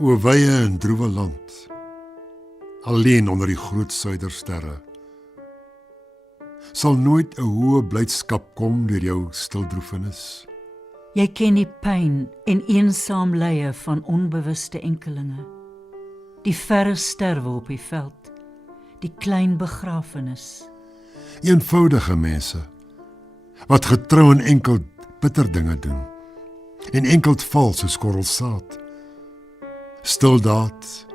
O wye en droewe land, alleen onder die groot suidersterre, sal nooit 'n hoë blydskap kom deur jou stil droefenis. Jy ken die pyn en eensaam leie van onbewuste enkelinge, die verre sterwe op die veld, die klein begrafenis. Eenvoudige mense, wat getrou en enkel bitter dinge doen, en enkel val soos korrelsaad. Stildaad,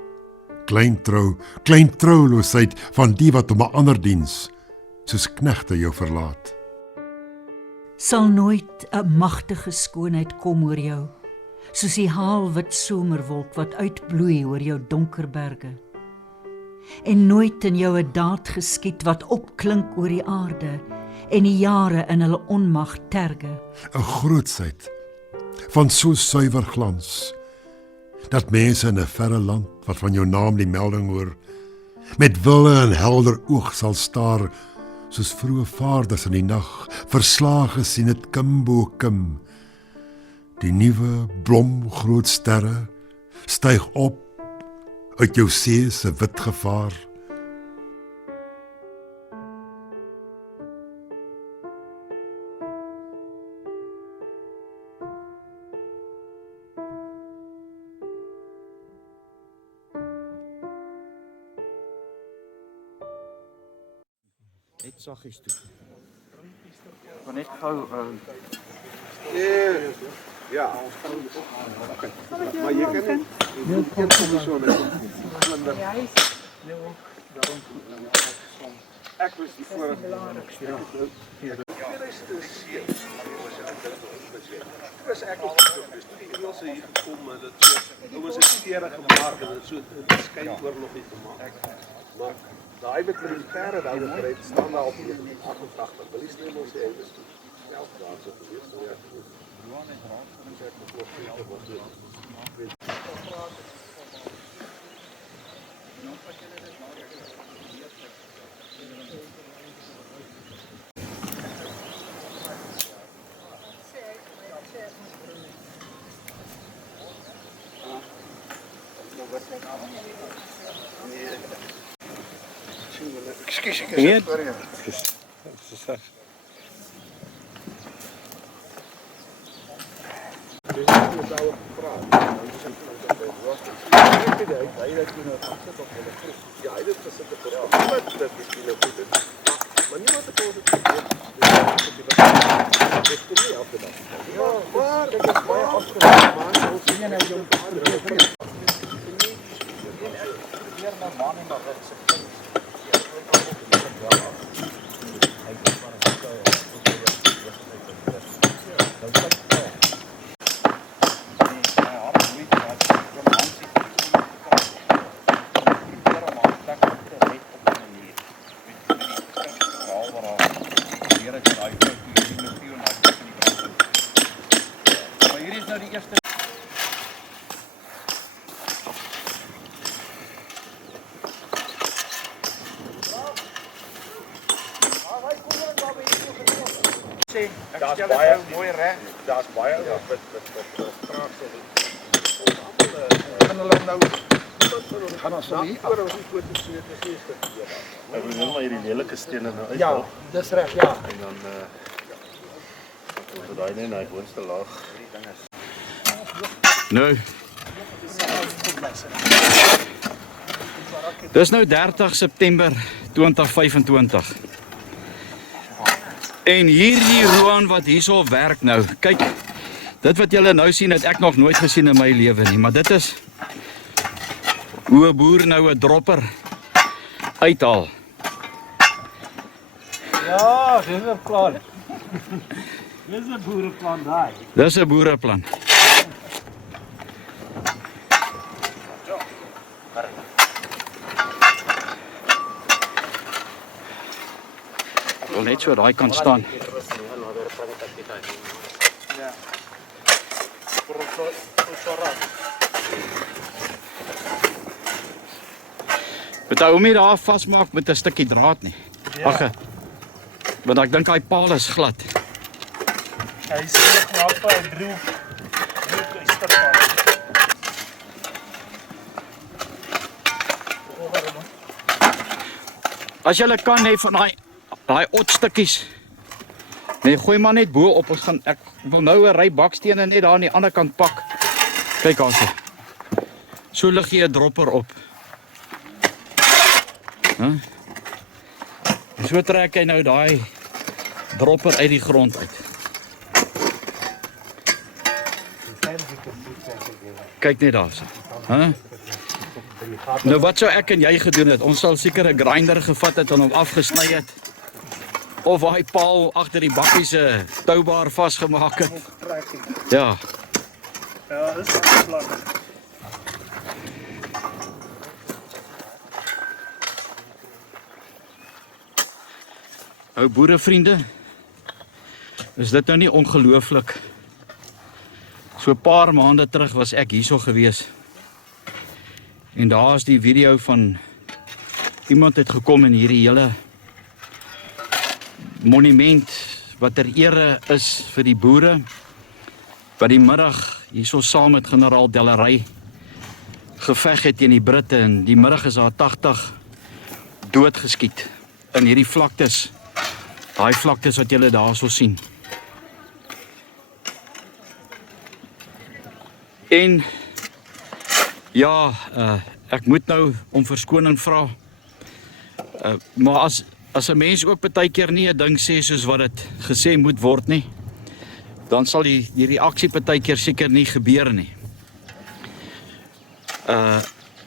klein trouloosheid van die wat om 'n ander diens, soos knegte jou verlaat. Sal nooit 'n magtige skoonheid kom oor jou, soos die haalwit somerwolk wat uitbloei oor jou donker berge. En nooit in jou 'n daad geskied wat opklink oor die aarde en die jare in hulle onmag terge. 'n Grootsheid van so suiwer glans, dat mense in 'n verre land wat van jou naam die melding hoor, met wille en helder oog sal staar, soos vroeë vaarders in die nag, verslae sien het kim bo kim. Die nuwe blomgroot sterre styg op uit jou see se wit gevaar. Net saggies toe. Maar net gou ja. Okay. Maar jy kan nie kom so net. Ek was die vorige was ek al die Engelse hier gekom en dit so was 'n stere gemaak en dit so 'n skynoorlog het gemaak. Maar daai met militêre daai bereid staan daar op 88. Wil jy sê mos hy is self daar so gewees so ja. Ekskuus, ek is sorry. Daar's baie mooi reg. Daar's baie wat vrae sê. Kan hulle nou gaan ons hier oor ons foto's so net as eerste. Ek wil net maar hierdie lelike stene nou uit. Ja, dis reg, ja. En dan so daai net daai boonste laag. nou. Dis nou 30 September 2025. En hierdie Roan wat hierso werk nou, kyk, dit wat julle nou sien het ek nog nooit gesien in my lewe nie, maar dit is hoe 'n boer nou 'n dropper uithaal. Ja, dis 'n plan. Dis 'n boereplan daai. Dis 'n boereplan. Wil net so daai kan staan. Ja. Moet jy hom nie daar vasmaak met 'n stukkie draad nie. Ag. Want ek dink daai paal is glad. Hy is so knap, hy droog. Hy sterf. As jy kan hê van daai otstukkies. Nee, gooi maar net bo op. Ek wil nou 'n ry bakstene net daar aan die ander kant pak. Kyk daarso. So lig jy 'n dropper op. Huh? So trek hy nou daai dropper uit die grond uit. Kyk net daarso. Huh? Nou wat sou ek en jy gedoen het? Ons sal seker 'n grinder gevat het en hom afgesny het. Of daai paal agter die bakkie se toubaar vasgemaak het. Ja. Ja, dis 'n plan. Nou boerevriende, is dit nou nie ongelooflik? So 'n paar maande terug was ek hierso gewees. En daar is die video van iemand het gekom in hierdie hele monument wat ter ere is vir die boere wat die middag hierso saam met generaal Dellery geveg het teen die Britte en die middag is daar 80 doodgeskiet in hierdie vlaktes. Daai vlaktes wat julle daarso sien. En ja, ek moet nou om verskoning vra. Maar as 'n mens ook baie keer nie 'n ding sê soos wat dit gesê moet word nie, dan sal die reaksie baie keer seker nie gebeur nie.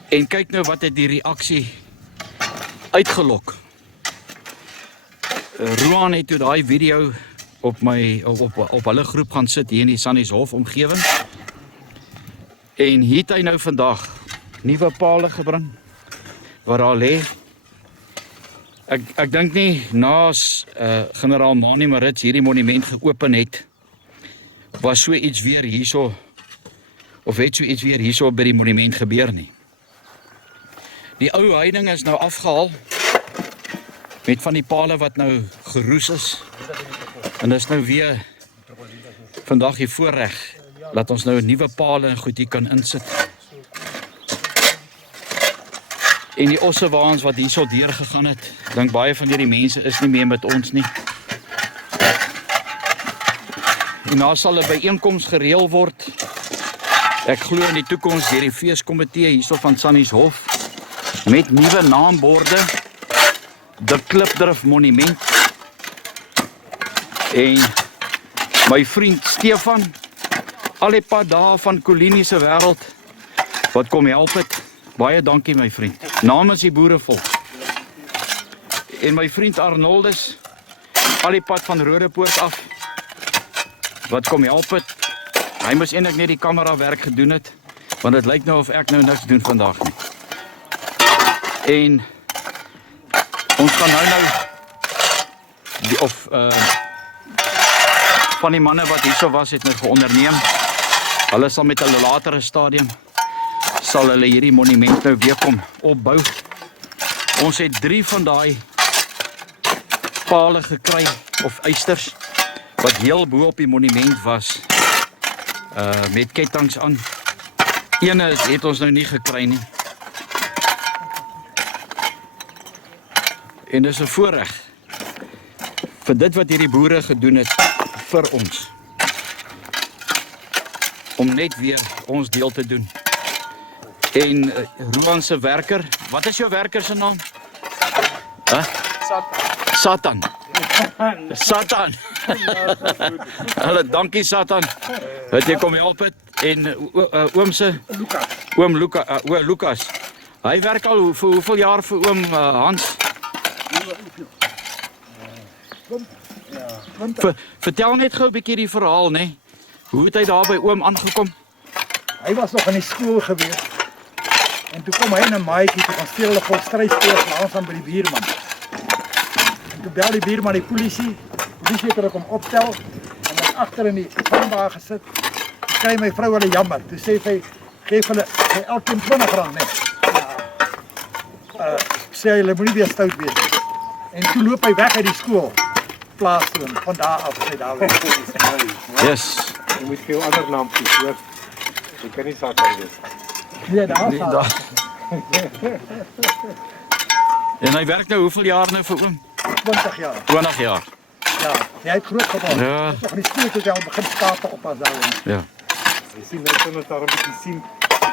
En kyk nou wat het die reaksie uitgelok. Roan het toe daai video op hulle groep gaan sit hier in die Sannieshof omgewing. En hier het hy nou vandag nuwe pale gebring waar daar lê. Ek dink nie naas generaal Mani Marits hierdie monument geopen het, was so iets weer hierso of het so iets weer hierso by die monument gebeur nie. Die ou heining is nou afgehaal met van die pale wat nou geroes is. En dis nou weer vandag hier voorreg laat ons nou 'n nuwe pale en goed hier kan insit. En die ossewaans wat hierso deur gegaan het, dink baie van hierdie mense is nie meer met ons nie. En daar sal 'n byeenkoms gereël word. Ek glo in die toekoms deur die feeskomitee hierso van Sannieshof met nuwe naamborde, die Klipdrif Monument. En my vriend Stefan, al die pad daar van Kolini se wêreld wat kom help het. Baie dankie my vriend. Namens die boerevolk. En my vriend Arnoldus, al die pad van Rodepoort af wat kom help het. Hy moes eintlik net die kamera werk gedoen het, want dit lyk nou of ek nou niks doen vandag nie. En ons gaan nou van die manne wat hierso was het nou geonderneem. Hulle sal met 'n latere stadium sal hulle hierdie monument nou weer kom opbou. Ons het 3 van daai pale gekry of eisters wat heel bo op die monument was met kettinge aan. Eene het ons nou nie gekry nie. En dis 'n voorreg vir dit wat hierdie boere gedoen het vir ons. Om net weer ons deel te doen. En Roan se werker, wat is jou werker se naam? Satan. Satan. Hulle dankie Satan. Dat jy kom help het en oom se Lucas. Hy werk al vir hoeveel jaar vir oom Hans? Vertel net gou 'n bietjie die verhaal, né? Hoe het hy daar by oom aangekom? Hy was nog in die skool gewees. En toe kom hy in 'n maatjie toe gaan speel hulle volstrydspeels langs aan by die buurman. En toe bel die buurman die polisie. Die polisie het hulle kom optel en hy het agter in die vanbaar gesit. Toe kry my vrou hulle jammer. Toe sê sy geef hulle elkeen R20 net. Sê hulle moenie weer stout wees. En toe loop hy weg uit die skool. Plaas toe en van daar af sy daar weg. Yes. Jy moet veel ander naampjes hoor. Jy kan nie Satan wees. Nee, daar Nee, staan. daar. En hy werk nou hoeveel jaar nou vir oom? 20 jaar. 20 jaar. Ja, hy het groot geword. Ja. Nog in die skool toe al begin skape op as daar. Ja. Jy sien nou kan ons daar 'n bietjie sien.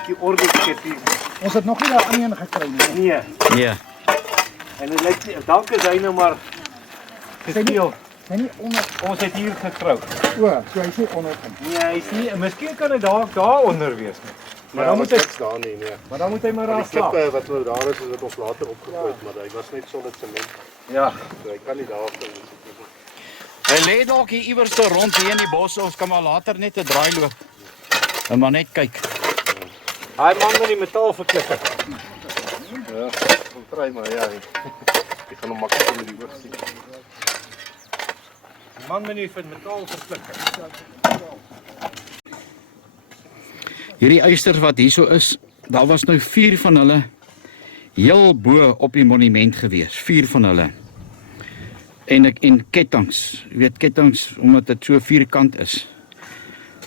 Die orgeltjies hier. Ons het nog nie daar aan een gekry nie. Nee. Nee. En dit lyk nie- dank is hy nou maar gespeel. Hy nie onder Ons het hier getrou. so hy sê onder. Nee, hy sien, miskien kan hy daaronder wees. Maar dan moet hy daar nie, nee. maar dan moet hy maar Die daar slaap. klippe wat nou daar is wat ons later opgegooi het, maar hy was net solid sement. Ja. So hy kan nie daar staan nie. Hy lê dalk hier iewers te rond hier in die bosse. Ons kan maar later net 'n draai loop. En maar net kyk. Hy man met die metaal verklikker. Ja, ons try maar ja. Ek gaan hom maklik met die oog sien. Die man met die metaal verklikker. Hierdie eisters wat hierso is, daar was nou 4 van hulle heel bo op die monument gewees. 4 van hulle. En kettinge, jy weet kettinge omdat dit so vierkant is.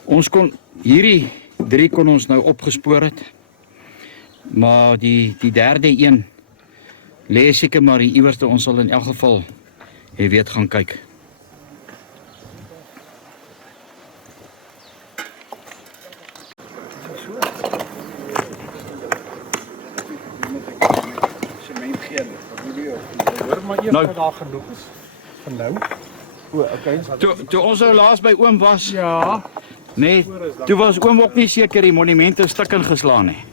Ons kon hierdie 3 kon ons nou opgespoor het. Maar die derde een lê seker maar hier iewers. Ons sal in elk geval jy weet gaan kyk. Hoor maar eers Nou. wat daar genoeg is. Van nou. O, okay. Toe ons nou laas by oom was, Ja. nee, toe was oom ook nie seker die monumente stukken geslaan nie.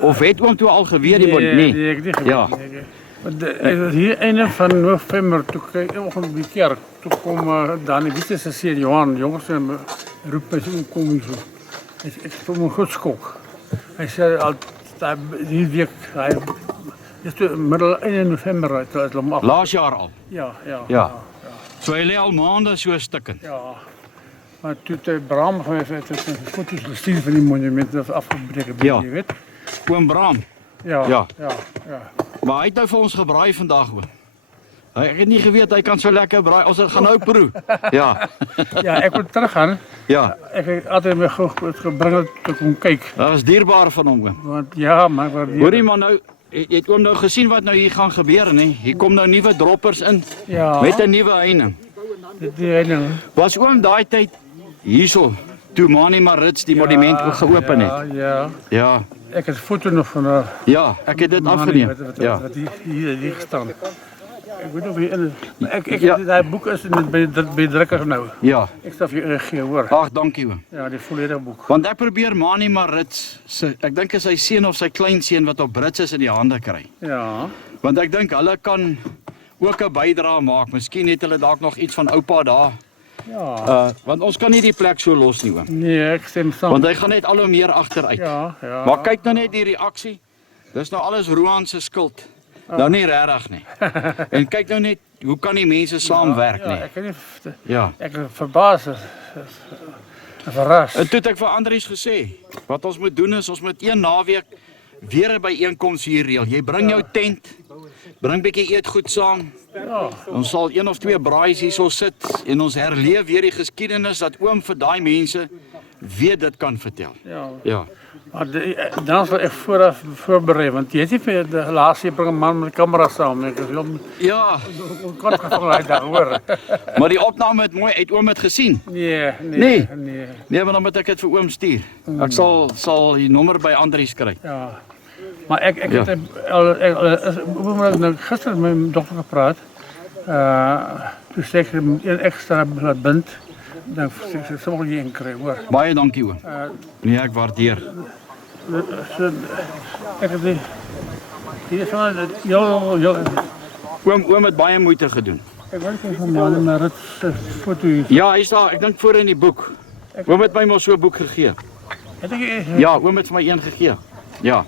Of het oom toe al geweet die monument? Nee, ek het nie Ja. geweet nie. Want hier einde van November toe kyk ek in die kerk, toe kom dan die wite se seun Johan, jongens en roep my so kom hier so. Ek voel my goed skok. Hy sê al die week hy dis toe middel einde November het hulle hom af. Laas jaar al. Ja, ja. Ja. So hy lê al maande so stukken. Ja. Maar toe het Bram het foto's gestuur van die monument dat afgebreek het, Ja. jy weet. Oom Bram, Ja. Ja. Ja. Ja. maar hy het nou vir ons gebraai vandag oom. Ek het nie geweet hy kan so lekker braai. Ons gaan nou proe. Ja. Ja, ek wil teruggaan. Ja. Ek het altyd my gebring het toe kom kyk. Dat was dierbaar van hom oom. Want ja, maar ek waardeer Hoorie dit. maar nou, het oom nou gesien wat nou hier gaan gebeur nê? Hier kom nou nuwe droppers in Ja, met 'n nuwe heining. die heining. Was oom daai tyd hierso toe Mani Marits die monument geopen het? Ja, ja. Ja. Ek het 'n foto nog van haar. Ja, ek het dit afgeneem. Ja. Wat hier gestaan. Ek weet nog wie in ek Ja. daai boek is in by drukker nou. Ja. Ek sal vir jou gee hoor. Ag, dankie oom. Ja, die volledige boek. Want ek probeer Mani Marits se ek dink is sy seun of sy kleinseun wat op Brits is in die hande kry. Ja. Want ek dink hulle kan ook 'n bydrae maak. Miskien het hulle dalk nog iets van oupa daar. Ja. Want ons kan nie die plek so los nie oom. Nee, ek stem saam. Want hy gaan net al hoe meer agteruit. Ja, ja. Maar kyk nou net die reaksie. Dis nou alles Roan se skuld. Nou nie regtig nie. En kyk nou net, hoe kan die mense saamwerk Ja, nie? ek kan nie Ja. ek is verbaas verras. En toe het ek vir Andries gesê, wat ons moet doen is ons moet een naweek weer 'n byeenkoms hier reël. Jy bring jou tent, bring bietjie eetgoed saam. Ja. Ons sal 1 of 2 braais hierso sit en ons herleef weer die geskiedenis dat oom vir daai mense weer dit kan vertel. Ja. Ja. Maar dan sal ek vooraf voorberei want jy het nie vir die laaste bring 'n man met 'n kamera saam nie. Ek is heel Ja, kon gevang uit daar hoor. maar die opname het mooi uit oom het gesien. Nee, Nee. nee. Nee, maar dan moet ek dit vir oom stuur. Ek sal die nommer by Andries kry. Ja. Maar ek Ja. het nou gister met my dogter gepraat. Toe sê ek moet een ekstra bind. Dan sê ek sommer jy een kry hoor. Baie dankie oom. Nee, ek waardeer. So, ek het hier is van jou Oom het baie moeite gedoen. ek weet nie van man maar dit foto hier. Ja, hy's daar, ek dink voor in die boek. Oom het my mos so 'n boek gegee. Het ek Ja, oom het vir my een gegee. Ja.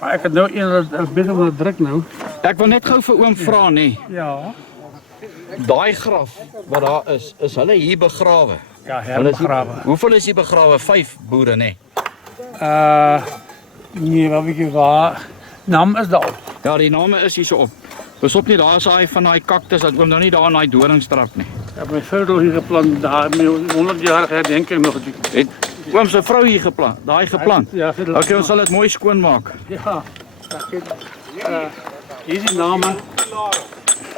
maar ek het nou een dat besig om te druk nou. Ek wil net gou vir oom vra nê. Ja. Daai graf wat daar is hulle hier begrawe. Ja, Hulle is hier- herbegrawe. Hoeveel is hier begrawe? 5 boere nê. Nee, wat weet jy waar? Naam is daar. Ja, die name is hierso op. Pas op nie, daar is daai van daai kaktus dat oom nou nie daar in daai doringstrap nie. Ek heb mijn vleugel hier geplant, daar met 100-jarige herdenking nog. Het oom se vrou hier geplant, daai geplant. Ja, Okay, ons sal dit mooi skoon maak. Ja, Hier is die name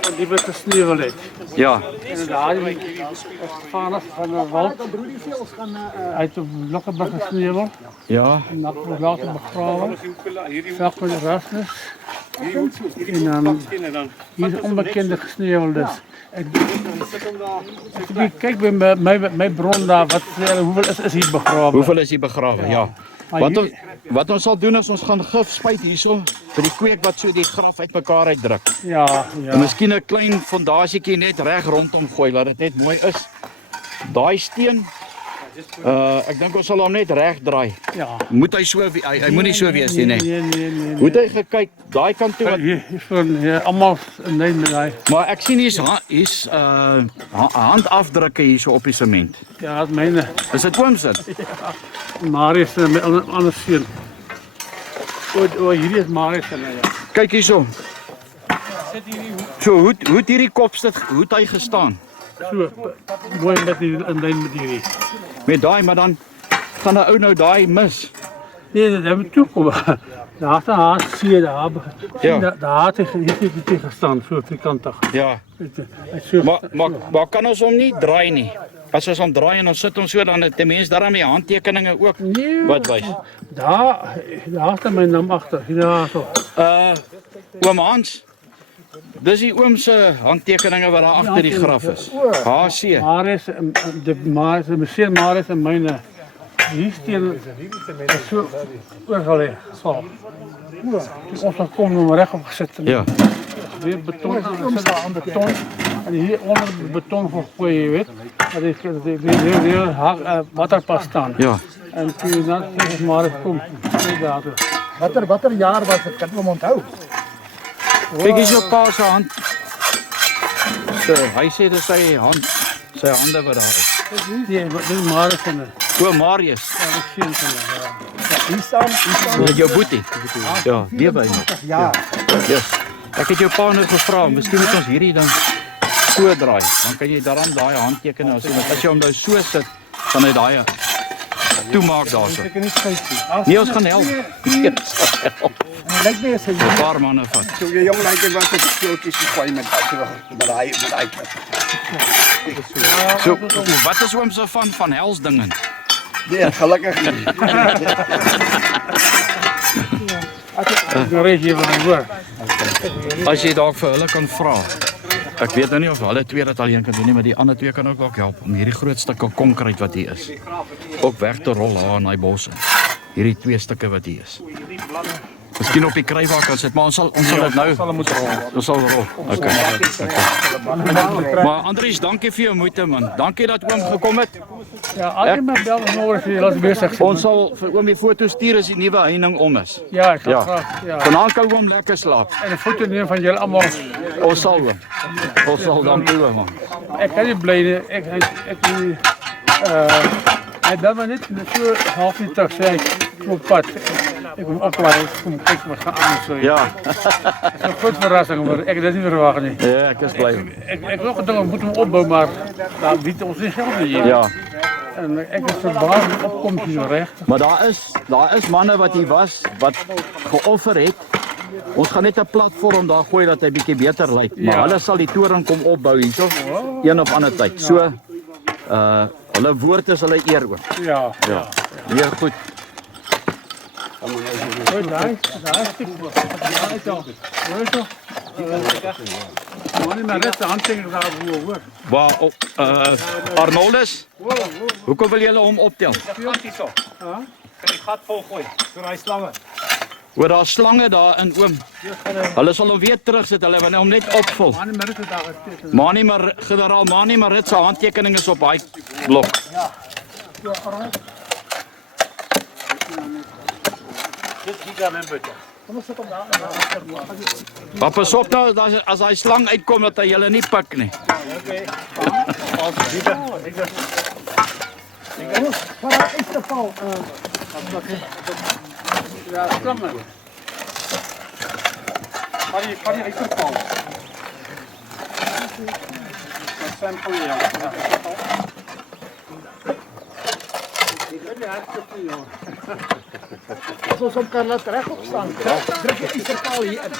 van die wat gesneuwel het. Ja. En daar is vaders van de Wald. Hij heeft op Lokkenburg gesneuweld. Ja. En dat wordt later begraven. Velk met Erasmus. En dan hier is onbekende gesneuweld dus. Kijk bij mijn bron daar, hoeveel is hier begraven? Hoeveel is hier begrawe? Ja. Wat ons sal doen is ons gaan gif spuit hierso vir die kweek wat so die graf uitmekaar uitdruk. Ja, ja. En miskien 'n klein fondasietjie net reg rondom gooi dat dit net mooi is. Daai steen ek dink ons sal hom net reg draai. Ja. Moet hy so hy moenie so wees nie, nee. Nee. Moet hy gekyk daai kant toe wat Hier, allemaal nee met hij. maar ek sien hier's handafdrukke hierso op die sement. Ja, dat mijne. Is dit oom se? Marius en met ander seun. Hierdie is Marius en ja. Kyk hierso. So, hoe het hierdie kopstuk, hoe het hy gestaan? So, mooi met die in lyn met hierdie. Met daai, maar dan gaan 'n ou nou daai mis. Nee, dat hebben we toegekomen. Daar had de haat, zie je daar. Ja. De haat heeft hier gestaan, zo vierkantig. Ja. Maar kan ons hom nie draai nie? As ons hom draai en ons sit hom so dan het die mens daarmee handtekeninge ook. Nee, wat wys? Daar had mijn naam achter. Ja, zo. Oom Hans. Dis die oom se handtekeninge wat daar agter die graf is. HC. Marius, de seun Marius en myne. Hier steen is so oorgelê. So. Ons het kom nou reg opgesit. Ja. Weer beton aan beton. En hier onder beton gegooi, jy weet. Maar dit weer waterpas staan. Ja. En toen dat Marius kom, Watter jaar was dit? Kan jy hom onthou? Kyk eens jou pa se hand. So, hy sê dis sy hande wat daar is. Nee, dit is Marius en O, Marius. die seun van hulle. Hier staan. Dis jou boetie. Ja, lewe hy nog. Ja. Yes. Ek het jou pa nou gevra, miskien moet ons hierdie ding so draai. Dan kan jy daaraan daai handtekening as jy hom nou so sit, gaan hy daai toemaak daarso. Ek kan nie skryf nie. Nee, ons gaan help. En dit lyk my as hy 'n paar manne vat. So jy jong lyk was op skooltjies gegooi met hy. So, wat is oom se van hels dinge? Nee, gelukkig nie. Ek reis hier van hoor. As jy dalk vir hulle kan vra. Ek weet nou nie of hulle twee dit alleen kan doen nie, maar die ander twee kan ook dalk help om hierdie groot stukke konkreet wat hier is ook weg te rol daar in daai bosse. Hierdie twee stukke wat hier is. Miskien op die krywa kan sit, maar ons sal dit nou ons sal rol. Okay. Maar Andries, dankie vir jou moeite man. Dankie dat oom gekom het. Ja, altyd maar bel môre as jy laat besig. Ons sal vir oom die foto stuur as die nuwe heining om is. Ja, ek Ja. sal graag. Ja. Vanaand kan oom lekker slaap. En 'n foto neem van julle almal. Ons sal oom. Ons sal dan doen man. Ek kan nie bly nie. Ek bel maar net so halfuur sê ek op pad. Ek kom oplaai, kom kyk wat gaan aan so. Ja. Dis 'n groot verrassing, maar ek het dit nie verwag nie. Ja, ek is bly. Ek wil gedink moet hom opbou, maar daar weet ons nie geld nie hier. Ja. En ek is verbaas met opkoms hier reg. Maar daar is manne wat hier was wat geoffer het. Ons gaan net 'n platform daar gooi dat hy bietjie beter lyk. Maar Ja. hulle sal die toring kom opbou hierso een of ander tyd. So hulle woord is hulle eer ook. Ja. Ja. Nee, goed. Hoi, daar is Moenie maar net de handtekening daar hoor. Waar Arnoldus? Hoekom wil julle hom optel? Kan die gat vol gooi vir daai slange. Oor daar slange daar in oom. Hulle sal hom weer terugsit, hulle wil hom net opvul. Moenie maar net daar gesteken. Manie maar generaal Manie Marit se handtekening is op daai blok. Dis giga member. Maar pas op nou as daai slang uitkom dat hy julle nie pik nie. Maar daar is te val. Ja, slangen. Van die rechterkant. Dat zijn voor jou. As ons hom kan laat regop staan. Druk jy die serpaal hier in.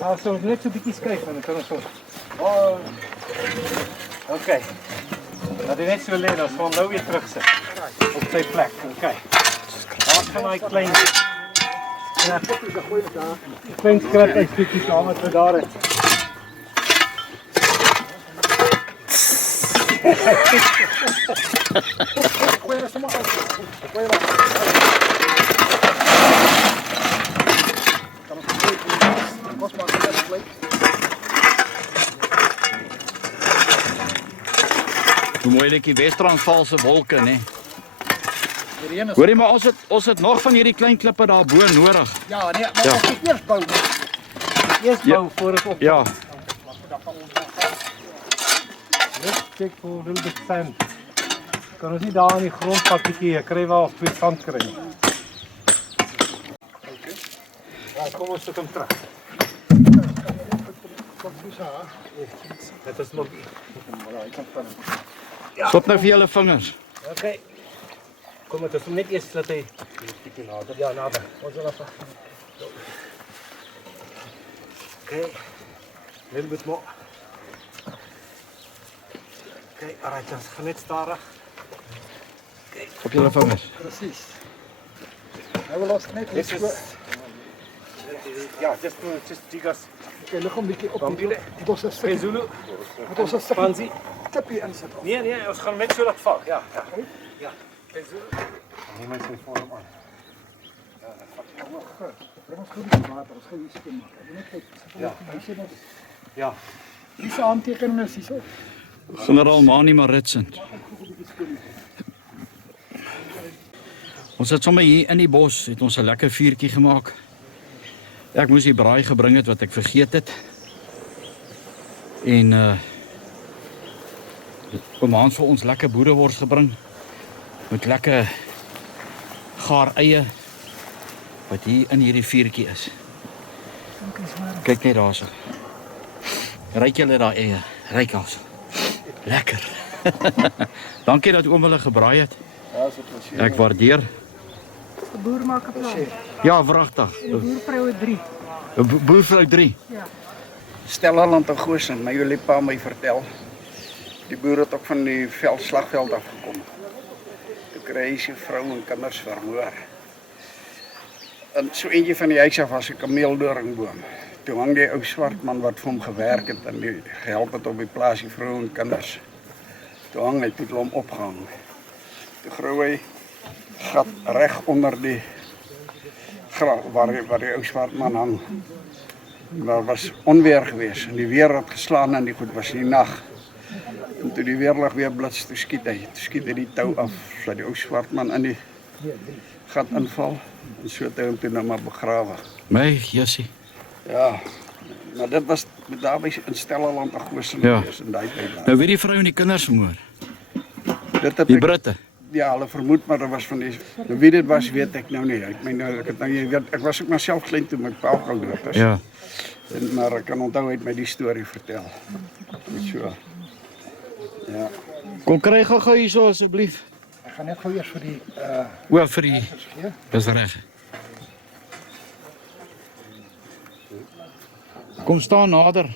As ons net so 'n bietjie skuif en dan kan ons so. Oh. Okay. Laat dit net so lê, dan sal ons nou weer terugsit op sy plek. Okay. Daar gaan hy klein skrap uit stukkies saam met wat daar is. Hoe mooi lyk die Wes-Transvaalse wolke, né? Hoorie, maar ons het nog van hierdie klein klippe daar bo nodig. Ja, nee, maar ons moet eers bou. Eers bou voor dit op. Ja. Let's check for a little bit sand. Kan ons nie daar in die grondpakkie, ek kry wel 2 sand kry. Okay. Ja, kom ons sit hom terug. Dit is nog Stop nou vir julle vingers. Okay. Kom met ons net eers laat hy bietjie nader. Ja, nader. Ons wil af. Okay. Little bit more. Okay, alright, ons gaan net stadig. Op julle vingers. Presies. Nou wil ons net Dit is ja, just digas. Okay, lig hom bietjie op. Dit ons is Zulu. Dit ons is Fancy. tippie insit. Nee, ons gaan net so laat val. Ja. Ja. Zulu. Nee, my sê voor hom aan. Bring ons goed die water, ons gaan hier skoon maak. Net kyk. Ja. Hier sien ons Ja. die aantekeninge hierso. Generaal Mani Maritsen. Ons het sommer hier in die bos, het ons 'n lekker vuurtjie gemaak. Ek moes die braai gebring het wat ek vergeet het. En oom Hans vir ons lekker boerewors gebring. Met lekker gaar eie wat hier in hierdie vuurtjie is. Kyk net daarso. Ryk julle daai eie, ryk ons. Lekker. Dankie dat oom hulle gebraai het. Ek waardeer. De boer maak 'n plan. Ja, wragtig. De boervroue 3. Boervrou 3. Ja. Stellerland en Goosen, my jullie pa my vertel. Die boer het ook van die slagveld afgekom. Toe kry hy sy vrou en kinders vermoor. En so eentjie van die huis af was 'n kameeldoringboom. Toe hang die ou swart man wat vir hom gewerk het en die gehelp het op die plaas die vrou en kinders. Toe hang hy, toe het hulle hom opgehang. Toe grou hy gat reg onder die graf waar die ou swart man hang. Daar was onweer geweest en die weer het geslaan en die goed was in die nag. En toe die weerlig weer blits, toe skiet hy die tou af, sodat die ou swart man in die gat inval en so het hy hom toe nou maar begrawe. My Jessie. Ja, maar dit was daarby in Stellerland en Goosen Ja. geweest in daai tyd. Nou weet die vrou en die kinders vermoor. Dit het Die ek, Britte. ja, hulle vermoed maar dit was van die wie dit was weet ek nou nie. Ek was ook maar self klein toe my pa al dood is. Ja. Maar ek kan onthou hy het my die storie vertel. So. Ja. Kom kry gou hierso asseblief. Ek gaan net gou eers vir die O, vir die. gee. Dis reg. Kom staan nader.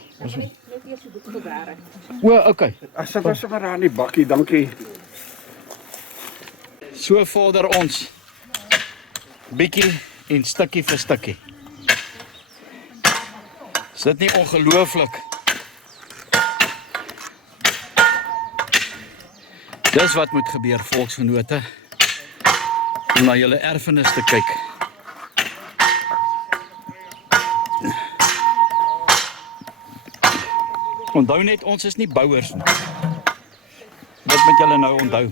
O, okay. As dit was maar aan die bakkie, dankie. So vorder ons. Bietjie en stukkie vir stukkie. Is dit nie ongelooflik? Dis wat moet gebeur, volksgenote. Om na julle erfenis te kyk. Onthou net, ons is nie bouers nie. Wat moet julle nou onthou?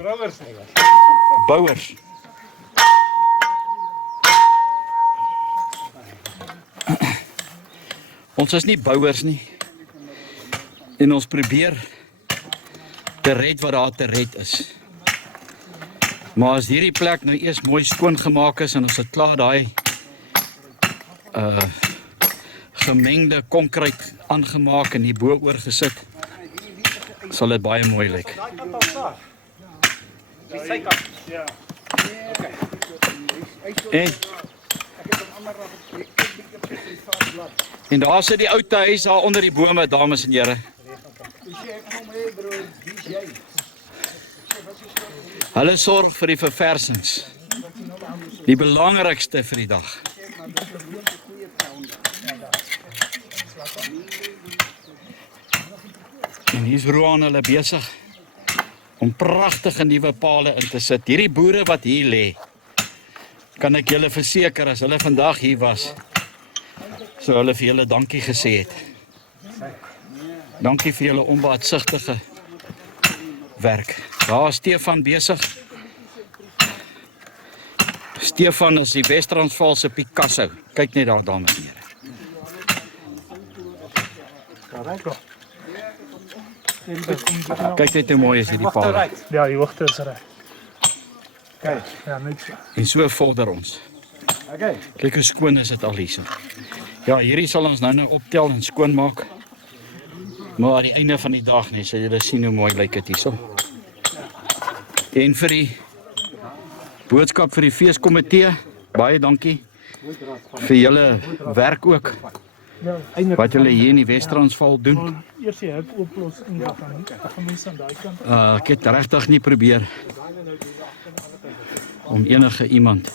Bouers. Ons is nie bouers nie. En ons probeer te red wat daar te red is. Maar as hierdie plek nou eers mooi skoon gemaak is en ons het klaar daai gemengde konkreet aangemaak en hierbo oor gesit, sal dit baie mooi lyk. En En daar sit die ou huis daar onder die bome, dames en here. Hulle sorg vir die verversings. Die belangrikste vir die dag. En hier's Roan hulle besig om pragtige nuwe palle in te sit. Hierdie boere wat hier lê, kan ek julle verseker, as hulle vandag hier was, sou hulle vir julle dankie gesê het. Dankie vir julle onbaatsigtige werk. Daar is Stefan besig. Stefan is die Wes-Transvaal se Picasso. Kyk net daar, dames en here. Kyk net hoe mooi is hierdie paal. Ja, die hoogte is reg. Kyk, ja, net so. En so vorder ons. Okay. Kyk hoe skoon is dit al hierso. Ja, hierdie sal ons nou optel en skoonmaak. Maar aan die einde van die dag sal julle sien hoe mooi lyk dit hierso. En vir die boodskap vir die feeskomitee, baie dankie vir julle werk ook, wat julle hier in die Wes-Transvaal doen. Eers die hek oplos en dan gaan mense aan daai kant. Ek het regtig nie probeer om enige iemand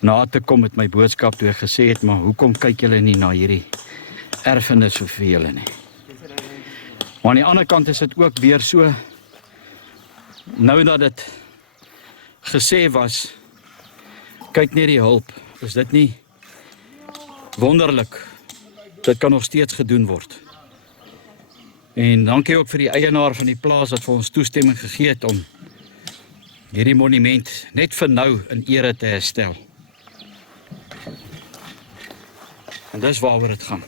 na te kom met my boodskap toe ek gesê het, maar hoekom kyk julle nie na hierdie erfenis vir julle nie? Maar aan die ander kant is dit ook weer so, nou dat dit gesê was, kyk net die hulp, is dit nie wonderlik? Dit kan nog steeds gedoen word. En dankie ook vir die eienaar van die plaas wat vir ons toestemming gegee het om hierdie monument net vir nou in ere te herstel. En dis waaroor dit gaan.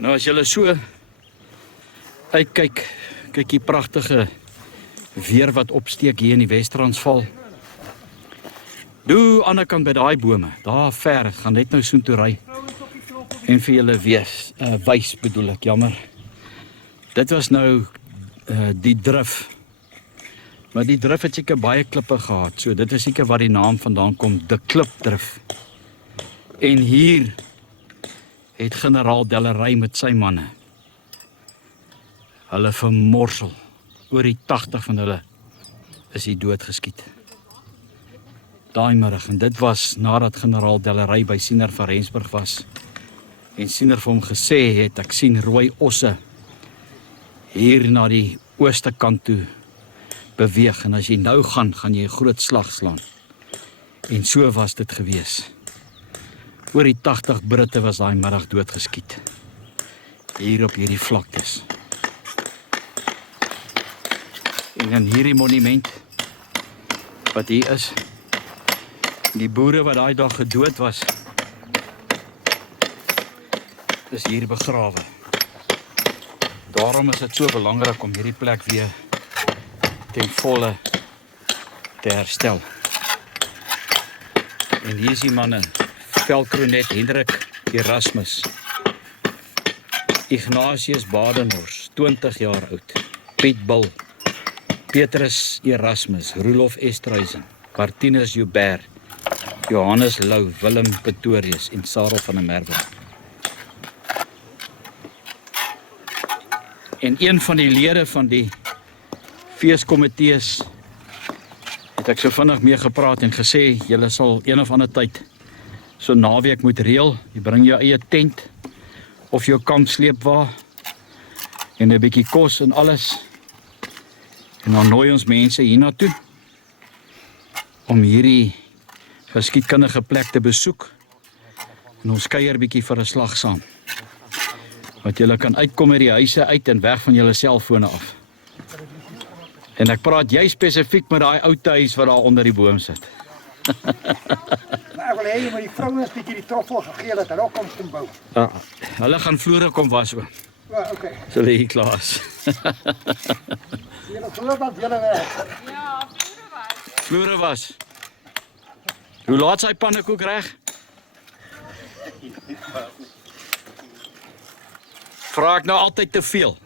Nou as julle so uitkyk, kyk die pragtige weer wat opsteek hier in die Wes-Transvaal. Doe aan die kant by daai bome, daar ver, gaan net nou soontoe ry. En vir julle wys bedoel ek, jammer. Dit was nou die drif. Maar die drif het seker baie klippe gehad, so dit is seker waar die naam vandaan kom, die klipdrif. En hier het generaal Dellery met sy manne hulle vermorsel. Oor die 80 van hulle is die dood geskiet. Daai middag, en dit was nadat generaal Dellery by Siener van Rensburg was. En Siener vir hom gesê het, ek sien rooi osse hier na die ooste kant toe beweeg. En as jy nou gaan jy 'n groot slag slaan. En so was dit gewees. Oor die 80 Britte was daai middag doodgeskiet. Hier op hierdie vlaktes. En in hierdie monument wat hier is, die boere wat daai dag gedood was, is hier begrawe. Daarom is dit so belangrik om hierdie plek weer ten volle te herstel. En hier is die manne, Velkronet Hendrik Erasmus, Ignatius Badenhorst, 20 jaar oud, Piet Bil, Petrus Erasmus, Roelof Esthuizen, Martinus Joubert, Johannes Lou, Willem Pretorius en Sarel van der Merwe. En een van die lede van die feeskomitees het ek so vinnig mee gepraat en gesê, julle sal een of ander tyd so naweek moet reël, jy bring jou eie tent of jou kampsleepwa en 'n bietjie kos en alles. En dan nooi ons mense hiernatoe om hierdie geskiedkundige plek te besoek. En ons kuier bietjie vir 'n slag saam. Wat julle kan uitkom uit die huise uit en weg van julle selfone af. En ek praat jy spesifiek met daai ou huis wat daar onder die boom sit. Maar ek wil hê jy moet die vrouens bietjie die troffel gegee dat hulle ook kom bou. Ja, hulle gaan vloere kom was oom. Ja, okay. So lê hier klaar is. Julle glo dat julle werk. Vloere was. Hoe laat sy pannekoek reg? Vra ek nou altyd te veel.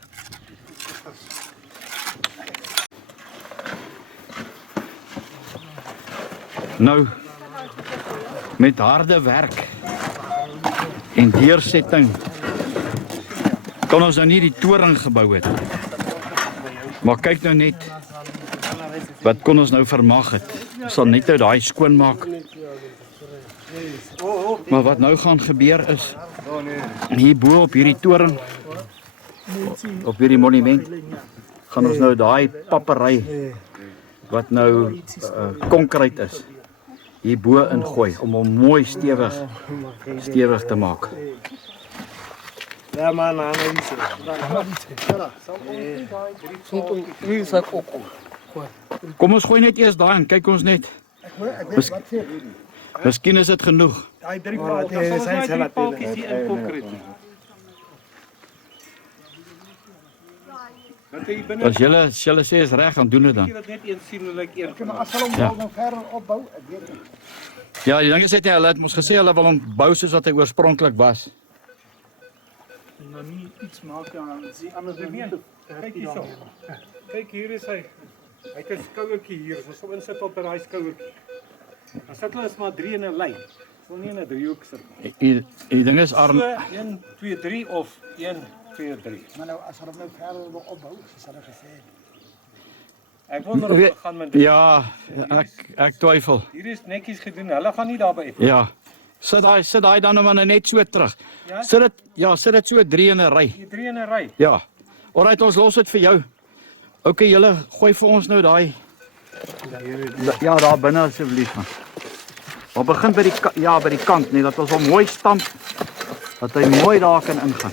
Nou, met harde werk en deursetting kan ons nou nie die toring gebou het. Maar kyk nou net, wat kon ons nou vermag het? Ons sal net nou daai skoonmaak. Maar wat nou gaan gebeur is, hierbo op hierdie toring, op hierdie monument, gaan ons nou daai pappery, wat nou konkreet is, hierbo ingooi, om hom mooi stewig te maak. Ja man, Kom ons gooi net eers daai en kyk ons net. Miskien is dit genoeg. Daai 3 paaltjies hier in konkreet. As julle sê is reg, dan doen dit dan. Dat net een sien hoe lyk een. Maar as hulle hom nou verder opbou, ek weet nie. Ja, die ding is net hulle het ons gesê hulle wil hom bou soos wat hy oorspronklik was. Nou nie iets maak aan die ander Kyk hierso. Kyk hier is hy. Hy het 'n skouertjie hier. Ons sal insit op daai skouertjie. Dan sit hulle is maar 3 in 'n lyn. Sal nie in 'n driehoek sit nie. Die ding is arm. 1 2 3 of 1 2 3. Maar nou as hulle hom nou verder wil opbou, soos hulle gesê het. Ek wonder of hulle gaan met dit. Ja, ek twyfel. Hier is netjies gedoen. Hulle gaan nie daarby uit. Ja. Sit daai dan nou maar net so terug. Ja? Sit dit so 3 in 'n ry. Die 3 in 'n ry. Ja. Alright, ons los dit vir jou. Okay, julle gooi vir ons nou daai. Ja, daar binne asseblief man. Maar begin by die kant net dat ons hom mooi stamp dat hy mooi daar kan ingaan.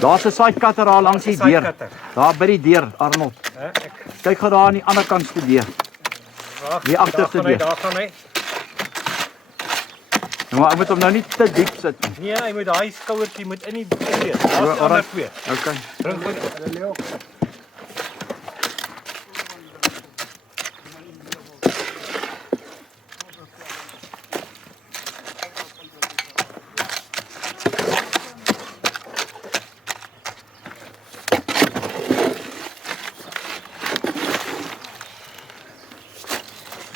Daar's 'n sidecutter daar langs die deur. Daar by die deur, Arnold. Kyk gou daar aan die ander kant se deur. Die agterste deur. Daar gaan hy. Maar ek moet hom nou nie te diep sit nie. Nee, hy moet daai skouertjie moet in die wees. Daar's die ander twee. Okay. Bring gou.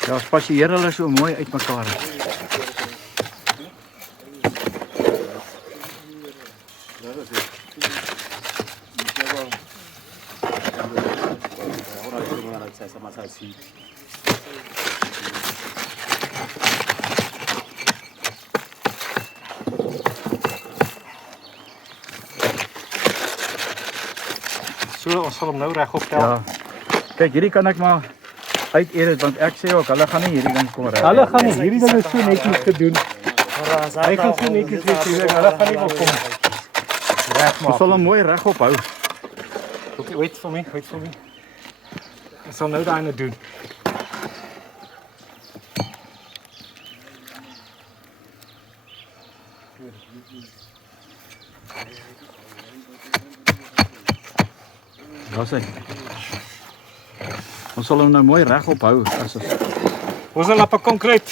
Ja, spasieer hulle so mooi uitmekaar. So, ons sal hom nou regop tel. Ja. Kyk, hierdie kan ek maar uitedit want ek sê ook hulle gaan nie hierdie ding kom reg. Hulle gaan nie, hierdie ding is so netjies gedoen. Hy gaan so netjies wees, hulle gaan nie wil kom reg maak. Ons sal hom mooi regop hou. Okay, wait for me. Ons sal nou daai doen. Daar's hy. Ons sal hom nou mooi regop hou as ons sal op 'n konkreet.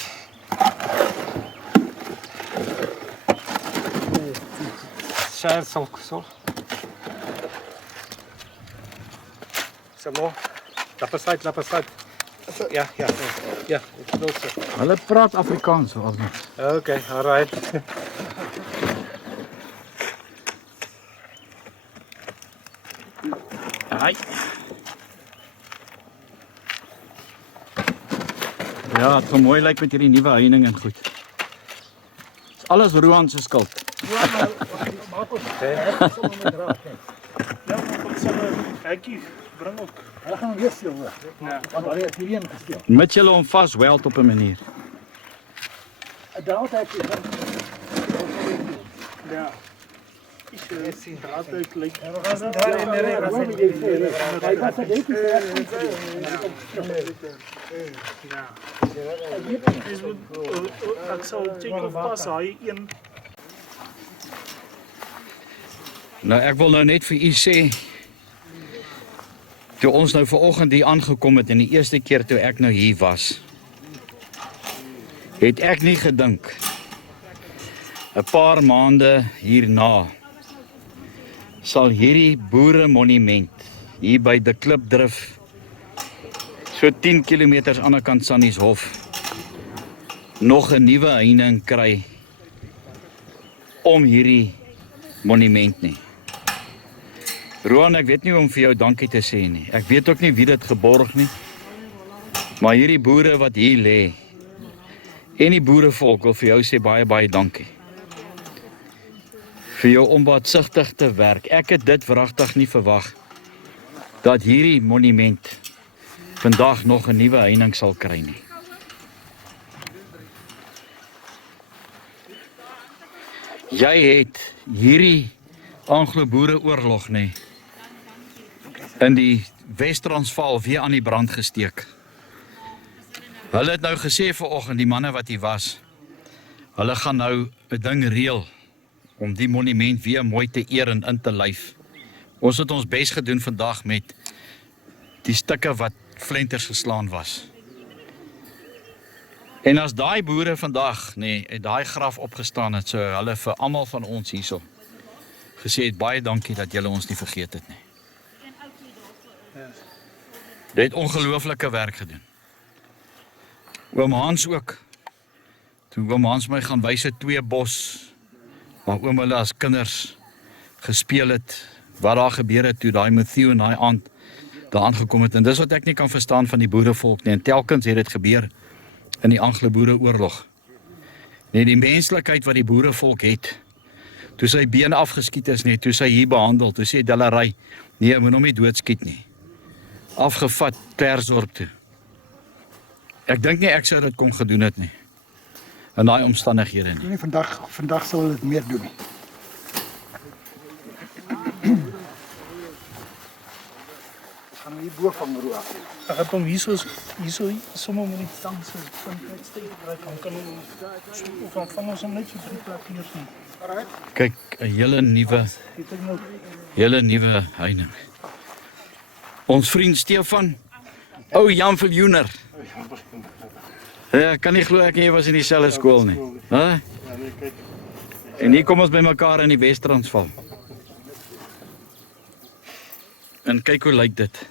Skär so. Samo. Laat pas uit. Ja, ek los dit. hulle praat Afrikaans of nie. Okay, alright. Ai. Ja, het gaan mooi lyk met hierdie nuwe heining en goed. Dis alles Roan se skuld. Kykie, bring ook. Hulle gaan hom weer steel hoor. Ja. Want hulle het hierheen gesteel. Met julle hom vasweld op 'n manier. Daar het hy Ja. Ik zie draad uit lyk. Ek sal check of pas hy een. Nou ek wil nou net vir u sê toe ons nou vanoggend hier aangekom het en die eerste keer toe ek nou hier was, het ek nie gedink 'n paar maande hierna sal hierdie boere monument hier by De Klipdrif so 10 km aan die kant Sannieshof nog 'n nuwe heining kry om hierdie monument nie. Roan, ek weet nie hoe om vir jou dankie te sê nie. Ek weet ook nie wie dit geborg nie. Maar hierdie boere wat hier lê en die boerevolk wil vir jou sê baie dankie. Vir jou onbaatsigtig te werk. Ek het dit wragtig nie verwag dat hierdie monument vandag nog 'n nuwe heining sal kry nie. Jy het hierdie Anglo-Boereoorlog nie in die Wes-Transvaal weer aan die brand gesteek. Hulle het nou gesê vanoggend, die manne wat hier was, hulle gaan nou 'n ding reël om die monument weer mooi te eer en in te lyf. Ons het ons bes gedoen vandag met die stukke wat flenters geslaan was. En as daai boere vandag, het daai graf opgestaan het, so hulle vir almal van ons hierso gesê het, baie dankie dat julle ons nie vergeet het nie. Dit het ongelooflike werk gedoen. Oom Hans ook. Toe oom Hans my gaan wys het 2 bos, waar oom hulle as kinders gespeel het, wat daar gebeur het toe daai Matthew en daai aand daar aangekom het. En dis wat ek nie kan verstaan van die boerevolk nie. En telkens het dit gebeur in die Anglo-Boereoorlog. Die menslikheid wat die boerevolk het, toe sy been afgeskiet is, toe sy hier behandel, toe sê Dellery, nee, moet hom nie doodskiet nie. Afgevat Klerksdorp toe. Ek dink nie ek sou dit kon gedoen het nie. In daai omstandighede nie. Nee, vandag sal hulle dit meer doen nie. Gaan we hier boer van Roa. Ek het hom hierso sommer met die tang se van steek gebruik kan of van ons hom net so 3 plek hier sien. Kyk, 'n hele nuwe heining. Ons vriend Stefan, ou Jan Viljoener. Ja, kan nie glo ek en jy was in dieselfde skool nie. Hè? En hier kom ons by mekaar in die Wes-Transvaal. En kyk hoe lyk dit.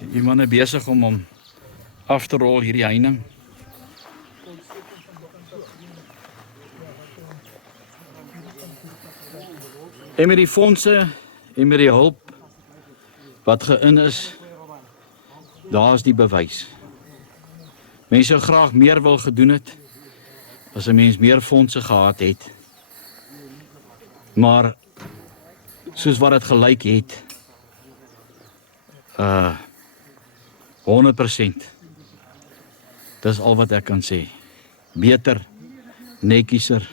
Die manne besig om hom af te rol hierdie heining. En met die fondse en met die hulp wat gein is, daar is die bewys. Mense sou graag meer wil gedoen het, as 'n mens meer fondse gehad het. Maar, soos wat het gelyk het, 100%. Dis al wat ek kan sê. Beter, netjieser,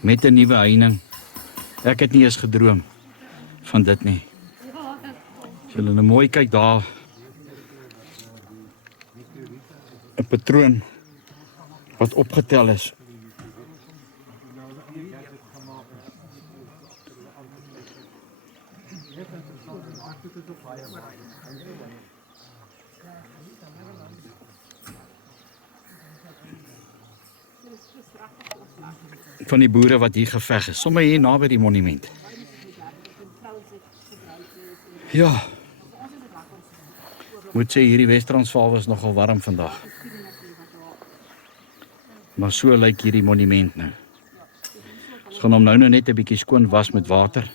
met 'n nuwe heining. Ek het nie eens gedroom van dit nie. As julle nou mooi kyk daar, 'n patroon wat opgetel is. Van die boere wat hier geveg is, sommer hier naby die monument. Ja. Moet sê hierdie Wes-Transvaal was nogal warm vandag. Maar so lyk hierdie monument nou. Ons gaan hom nou net 'n bietjie skoon was met water.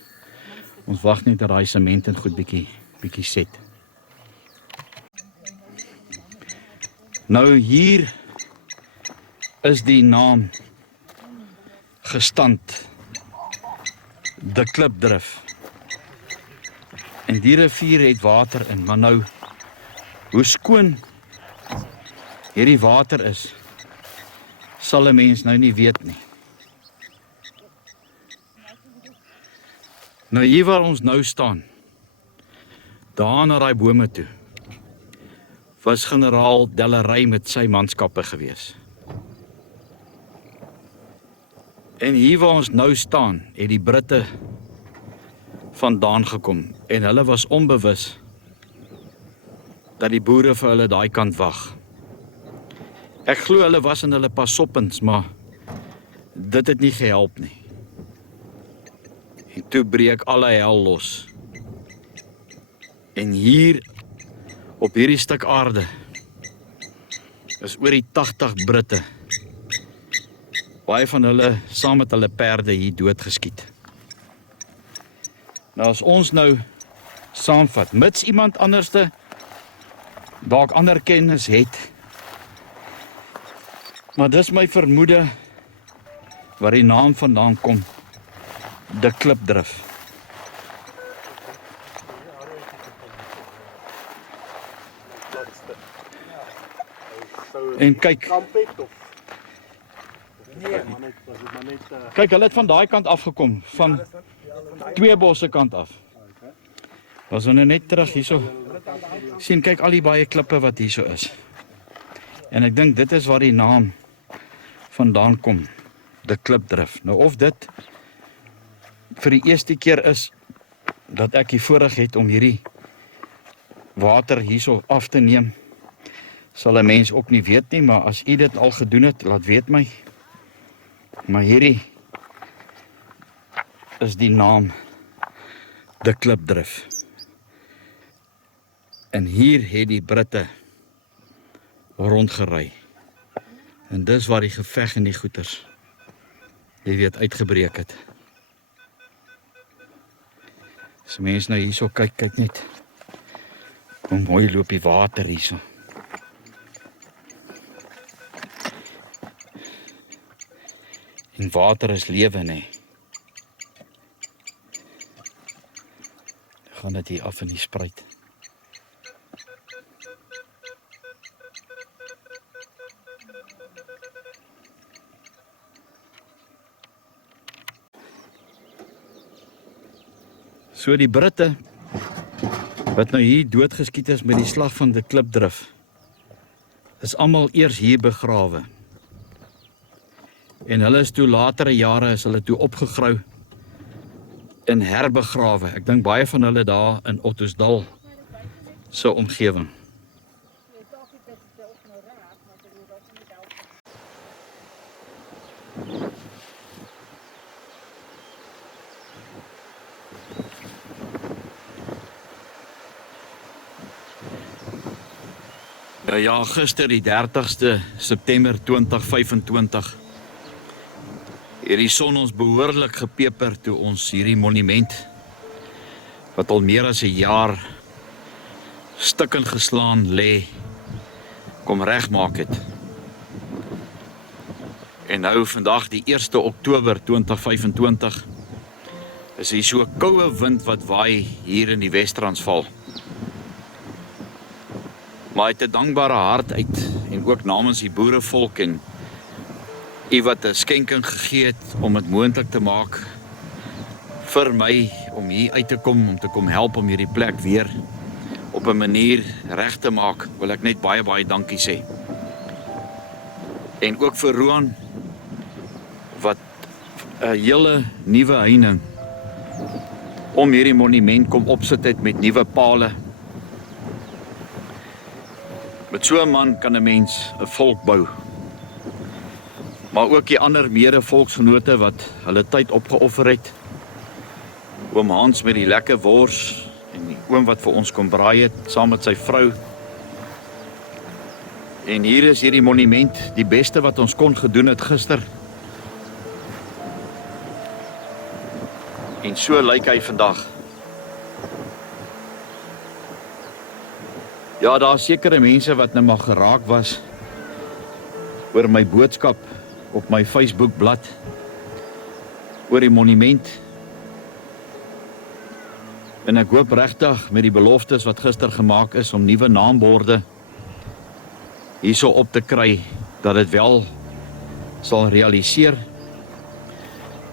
Ons wag net dat daai sement en goed bietjie set. Nou hier is die naam gestand De Klipdrif. En die rivier het water in, maar nou hoe skoon hierdie water is, sal 'n mens nou nie weet nie. Nou hier waar ons nou staan, daar na daai bome toe, was generaal Dellery met sy manskappe gewees. En hier waar ons nou staan, het die Britte vandaan gekom en hulle was onbewus dat die boere vir hulle daai kant wag. Ek glo hulle was in hulle pasoppens, maar dit het nie gehelp nie. En toe breek alle hel los. En hier, op hierdie stuk aarde, is oor die 80 Britte. Baie van hulle saam met hulle perde hier doodgeskiet. Nou as ons nou saamvat, mits iemand anderste dalk ander kennis het. Maar dis my vermoede waar die naam vandaan kom, De Klipdrif. En kyk, kyk, hulle het van daai kant afgekom, van Twee Bosse kant af. Was hulle net terug hierso. Sien, kyk al die baie klippe wat hierso is. En ek dink dit is waar die naam vandaan kom, De Klipdrif. Nou of dit vir die eerste keer is dat ek die voorreg het om hierdie water hierso af te neem, sal 'n mens ook nie weet nie, maar as u dit al gedoen het, laat weet my. Maar hierdie is die naam De Klipdrif. En hier het die Britte rondgery. En dis waar die geveg en die goeters, jy weet, uitgebreek het. As mens nou hierso kyk, kyk net. Hoe mooi loop die water hierso. En water is lewe, nee. Gaan dit hier af in die spruit. So die Britte, wat nou hier doodgeskiet is met die slag van De Klipdrif, is almal eers hier begrawe. En hulle is toe latere jare is hulle toe opgegrou en herbegrawe. Ek dink baie van hulle daar in Ottosdal se omgewing. Ja, gister die 30ste September 2025 het die son ons behoorlik gepeper toe ons hierdie monument wat al meer as 'n jaar stukkend geslaan lê kom regmaak het. En nou vandag die 1 Oktober 2025 is hier so 'n koue wind wat waai hier in die Wes-Transvaal. Maar uit 'n dankbare hart uit en ook namens die boerevolk en u wat 'n skenking gegee het om dit moontlik te maak vir my om hier uit te kom, om te kom help om hierdie plek weer op 'n manier reg te maak, wil ek net baie baie dankie sê. En ook vir Roan wat 'n hele nuwe heining om hierdie monument kom opsit het met nuwe pale. Met so 'n man kan 'n mens 'n volk bou. Maar ook die ander mede-volksgenote wat hulle tyd opgeoffer het. Oom Hans met die lekker wors en die oom wat vir ons kom braai het saam met sy vrou. En hier is hierdie monument, die beste wat ons kon gedoen het gister. En so lyk hy vandag. Ja, daar is sekere mense wat nou maar geraak was oor my boodskap op my Facebookblad oor die monument. En ek hoop regtig met die beloftes wat gister gemaak is om nuwe naamborde hierso op te kry, dat dit wel sal realiseer.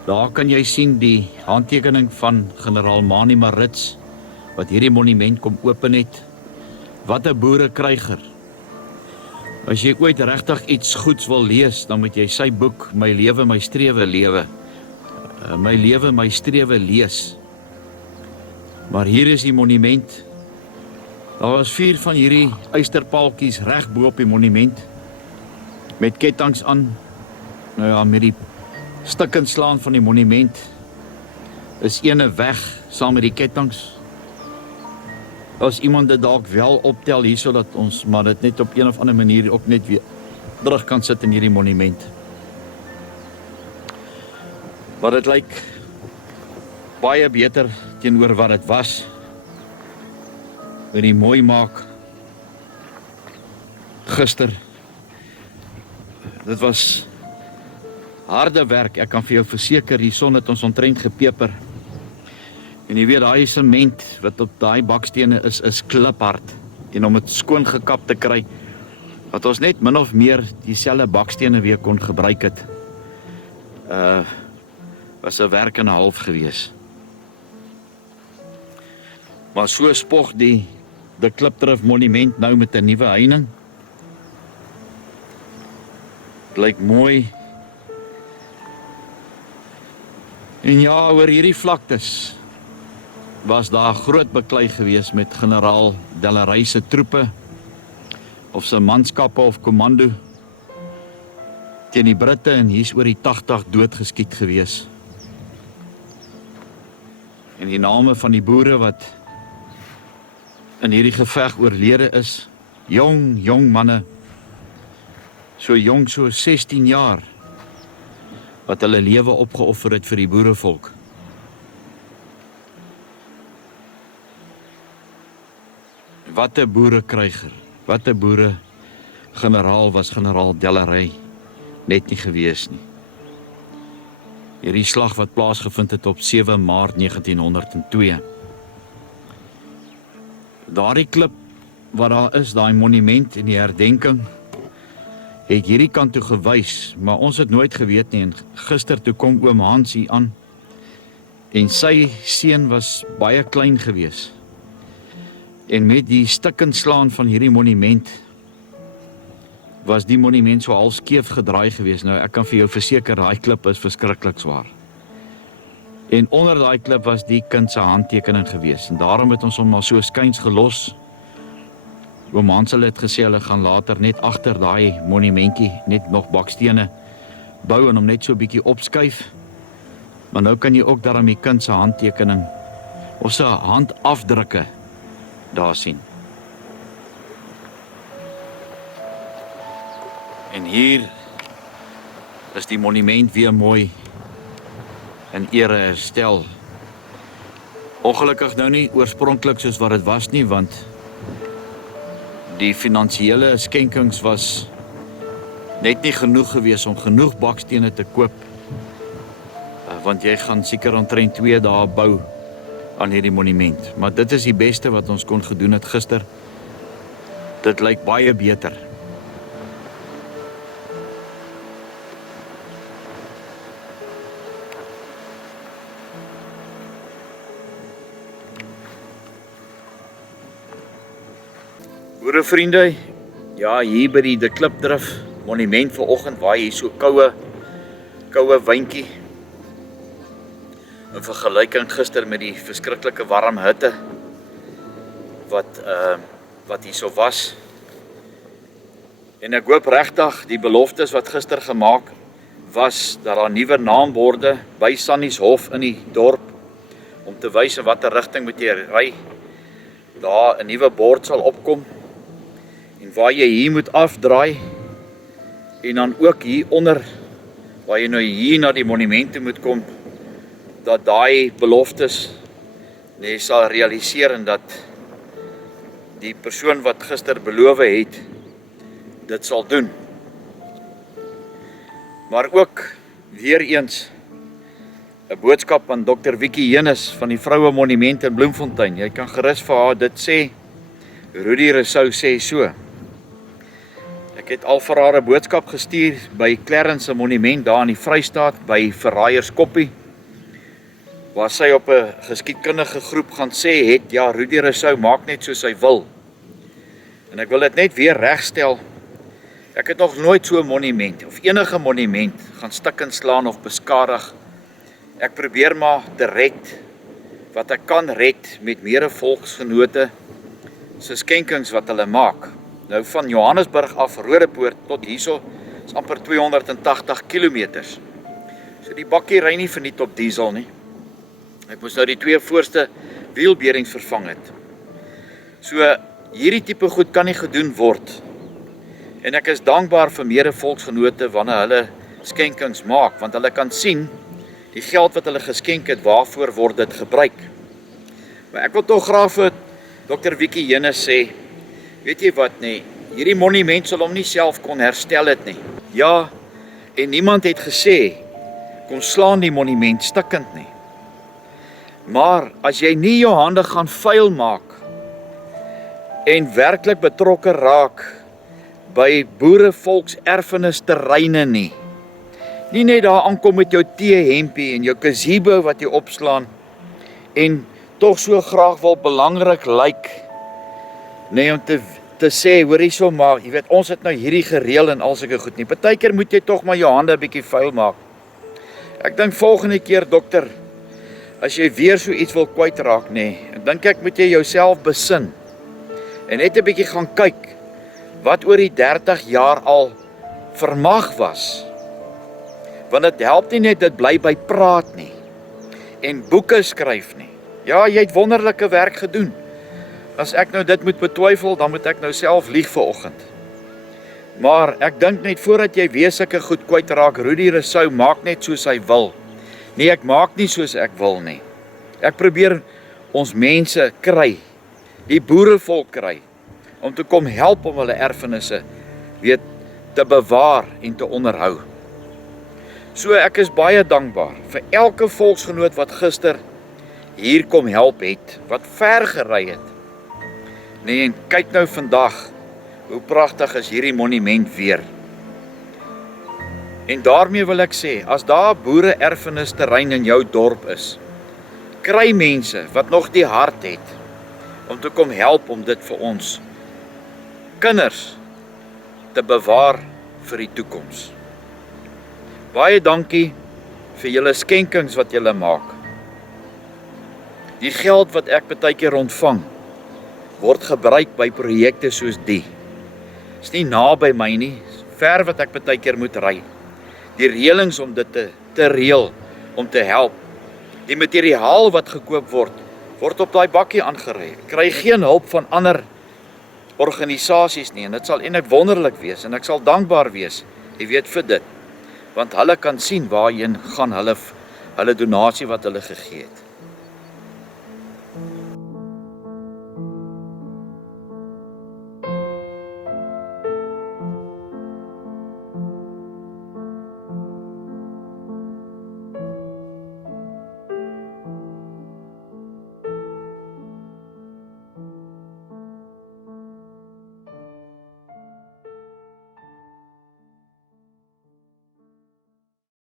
Daar kan jy sien die handtekening van generaal Mani Marits wat hierdie monument kom open het. Wat 'n boerekryger. As jy ooit regtig iets goeds wil lees, dan moet jy sy boek My Lewe, My Strewe lewe. My Lewe, My Strewe lees. Maar hier is die monument. Daar was 4 van hierdie ysterpaaltjies reg bo op die monument met kettinge aan. Nou ja, met die stukkend slaan van die monument is ene weg saam met die kettinge. As iemand dit dalk wel optel hier, sodat ons maar dit net op een of ander manier ook net weer terug kan sit in hierdie monument. Maar dit lyk baie beter teenoor wat dit was. Met die mooi maak gister. Dit was harde werk, ek kan vir jou verseker, die son het ons omtrent gepeper. En jy weet, daai sement wat op daai bakstene is kliphard. En om dit skoon gekap te kry, dat ons net min of meer dieselfde bakstene weer kon gebruik het, was 'n werk en 'n half gewees. Maar so spog die Klipdrift monument nou met 'n nuwe heining. Het lyk mooi. En ja, oor hierdie vlaktes was daar groot beklei gewees met generaal Delarey se troepe of sy manskappe of kommando teen die Britte, en hier's oor die 80 doodgeskiet gewees. En die name van die boere wat in hierdie geveg oorlede is, jong manne, so jong so 16 jaar, wat hulle lewe opgeoffer het vir die boerevolk. Wat 'n boerekryger, wat 'n boere-generaal was generaal Delarey net nie gewees nie. Hierdie slag wat plaasgevind het op 7 Maart 1902. Daardie klip wat daar is, daai monument en die herdenking, het hierdie kant toe gewys, maar ons het nooit geweet nie, en gister toe kom oom Hans hier aan, en sy seun was baie klein gewees. En met die stikkenslaan van hierdie monument, was die monument so half skeef gedraai gewees. Nou, ek kan vir jou verseker, daai klip is verskriklik swaar. En onder daai klip was die kind se handtekening gewees, en daarom het ons hom maar so skuins gelos. Oom Hansel het gesê, hulle gaan later net agter daai monumentjie, net nog bakstene bou en hom net so 'n bietjie opskuif. Maar nou kan jy ook daarom die kind se handtekening, of sy handafdrukke, daar sien. En hier is die monument weer mooi in ere herstel. Ongelukkig nou nie oorspronklik soos wat dit was nie, want die finansiële skenkings was net nie genoeg gewees om genoeg bakstene te koop, want jy gaan seker omtrent 2 dae bou aan hierdie monument. Maar dit is die beste wat ons kon gedoen het gister. Dit lyk baie beter. Boerevriende, ja, hier by die Klipdrift monument vanoggend, waar hier so koue windjie, in vergelyking gister met die verskriklike warm hitte wat hier so was. En ek hoop regtig die beloftes wat gister gemaak was, dat daar nuwe naamborde by Sannieshof in die dorp, om te wys in watter rigting moet jy ry, daar 'n nuwe bord sal opkom, en waar jy hier moet afdraai, en dan ook hier onder, waar jy nou hier na die monumente moet kom, dat daai beloftes sal realiseer, en dat die persoon wat gister beloof het, dit sal doen. Maar ook weer eens 'n boodskap aan Dr. Wiekie Jenis van die Vroue Monument in Bloemfontein. Jy kan gerus vir haar dit sê. Rudy Rousseau sê so. Ek het al vir haar 'n boodskap gestuur by Clarence se monument daar in die Vrystaat, by Verraaiers-Koppie, waar sy op 'n geskiedkundige groep gaan sê het, ja, Rudy Rousseau maak net soos hy wil. En ek wil dit net weer regstel. Ek het nog nooit so 'n monument, of enige monument, gaan stukken slaan of beskadig. Ek probeer maar te red, wat ek kan red, met mede volksgenote, se skenkings wat hulle maak. Nou van Johannesburg af, Rodepoort, tot hierso, is amper 280 kilometers. So die bakkie ry nie verniet op diesel nie. Ek moes nou die 2 voorste wielberings vervang het. So hierdie tipe goed kan nie gedoen word. En ek is dankbaar vir mede volksgenote wanneer hulle skenkings maak, want hulle kan sien die geld wat hulle geskenk het, waarvoor word dit gebruik. Maar ek wil tog graag vir Dr. Wiekie Jenus sê, weet jy wat nie, hierdie monument sal hom nie self kon herstel het nie. Ja, en niemand het gesê, kom slaan die monument stikkend nie. Maar as jy nie jou hande gaan vuil maak en werklik betrokke raak by boerevolkserfenisterreine nie net daar aankom met jou teehempie en jou gazebo wat jy opslaan en tog so graag wil belangrik lyk, nee, om te sê, hoor hierso maar, jy weet, ons het nou hierdie gereël en al sulke goed nie. Partykeer moet jy tog maar jou hande 'n bietjie vuil maak. Ek dink volgende keer, dokter, as jy weer so iets wil kwytraak, ek dink ek moet jy jouself besin en net 'n bietjie gaan kyk wat oor die 30 jaar al vermag was. Want dit help nie net dit bly by praat nie en boeke skryf nie. Ja, jy het wonderlike werk gedoen. As ek nou dit moet betwyfel, dan moet ek nou self lieg vanoggend. Maar ek dink net voordat jy weer sulke goed kwytraak, Rudy Rousseau maak net soos hy wil. Nee, ek maak nie soos ek wil nie. Ek probeer ons mense kry, die boerevolk kry, om te kom help om hulle erfenisse weet te bewaar en te onderhou. So ek is baie dankbaar vir elke volksgenoot wat gister hier kom help het, wat ver gery het. Nee, en kyk nou vandag, hoe pragtig is hierdie monument weer. En daarmee wil ek sê, as daar 'n boere-erfenisterrein in jou dorp is, kry mense wat nog die hart het, om te kom help om dit vir ons kinders te bewaar vir die toekoms. Baie dankie vir julle skenkings wat julle maak. Die geld wat ek baie keer ontvang, word gebruik by projekte soos die. Is nie naby my nie, ver wat ek baie keer moet ry. Die reëlings om dit te reël, om te help. Die materiaal wat gekoop word op daai bakkie aangery. Kry geen hulp van ander organisasies nie, en dit sal eintlik wonderlik wees, en ek sal dankbaar wees, jy weet, vir dit. Want hulle kan sien waarheen gaan hulle donasie wat hulle gegee het.